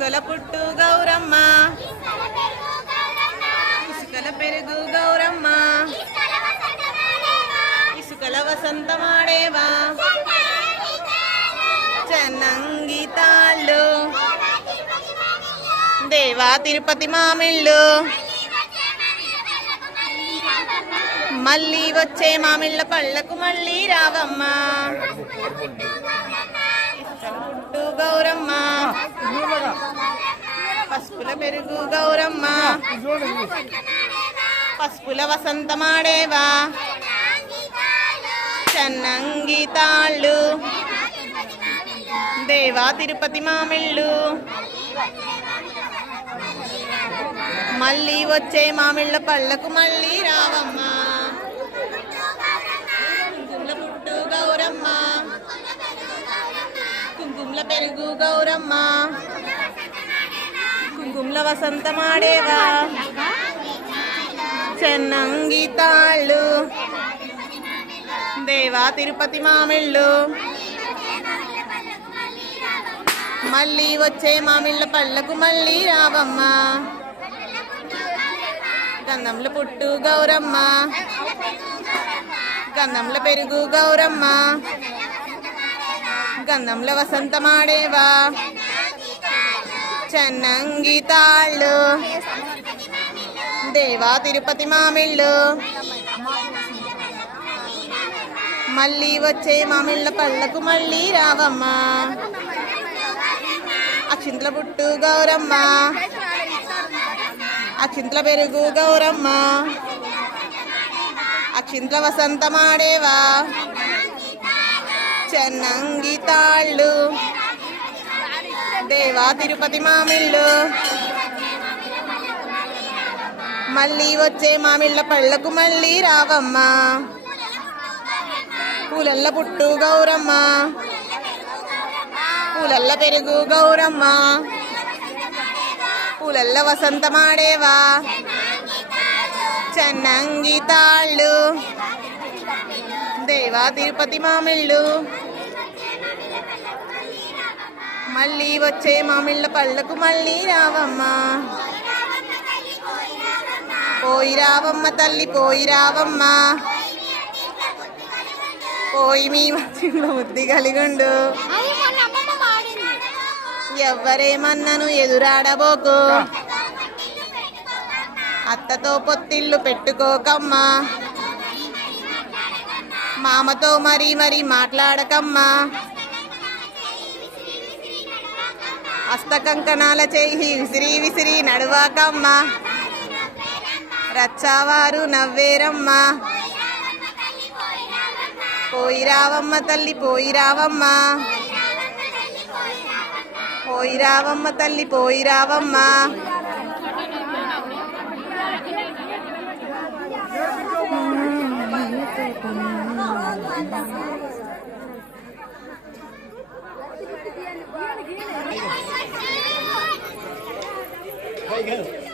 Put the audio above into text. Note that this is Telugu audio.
ఇసుకల పుట్టు గౌరమ్మ ఇసుకల పెరుగు గౌరమ్మ ఇసుకల వసంతమాడేవా చెన్నంగి తాళ్ళు దేవా తిరుపతి మామిళ్ళు మళ్ళీ వచ్చే మామిళ్ళ పళ్ళకు మళ్ళీ రావమ్మ పుట్టు గౌరమ్మ పసుపుల పెరుగు గౌరమ్మ పసుపుల వసంతమాడేవా చెన్నంగి తాళ్ళు దేవా తిరుపతి మామిళ్ళు మళ్ళీ వచ్చే మామిళ్ళ పళ్ళకు మళ్ళీ రావమ్మ కుంకుమల పుట్టు గౌరమ్మ కుంకుమల పెరుగు గౌరమ్మ కుంకుమల వసంతమాడేవా చెన్నంగి తాళ్ళు దేవా తిరుపతి మామిళ్ళు మళ్ళీ వచ్చే మామిళ్ళ పళ్ళకు మళ్ళీ రావమ్మ గంధంల పుట్టు గౌరమ్మ గంధంల పెరుగు గౌరమ్మ గంధంల వసంతమాడేవా చెన్నంగి తాళ్ళు దేవా తిరుపతి మామిళ్ళు మళ్ళీ వచ్చే మామిళ్ళ పళ్ళకు మళ్ళీ రావమ్మ అక్షింతల పుట్టు గౌరమ్మ అక్షింతల పెరుగు గౌరమ్మ అక్షింతల వసంతమాడేవా చెన్నంగి తాళ్ళు దేవా తిరుపతి మామిళ్ళు మళ్ళీ వచ్చే మామిళ్ళ పళ్ళకు మళ్ళీ రావమ్మ పూలల్ల పుట్టు గౌరమ్మ పూలల్ల పెరుగు గౌరమ్మ పూలల్ల వసంతమాడేవా చెన్నంగి తాళ్ళు దేవా తిరుపతి మామిళ్ళు మళ్ళీ వచ్చే మామిళ్ళ పళ్ళకు మళ్ళీ రావమ్మ పోయి రావమ్మ తల్లి పోయి రావమ్మ పోయి మీ మధ్యలో బుద్ధి కలిగుండు ఎవ్వరేమన్నను ఎదురాడబోకు అత్తతో పొత్తిళ్ళు పెట్టుకోకమ్మా మామతో మరీ మాట్లాడకమ్మా హస్తకంకణాల చేయి విసిరి విసిరి నడవాకమ్మా రచ్చావారు నవ్వేరమ్మా పోయి రావమ్మ తల్లి పోయి రావమ్మ పోయి రావమ్మ తల్లి పోయి రావమ్మ Hey, go.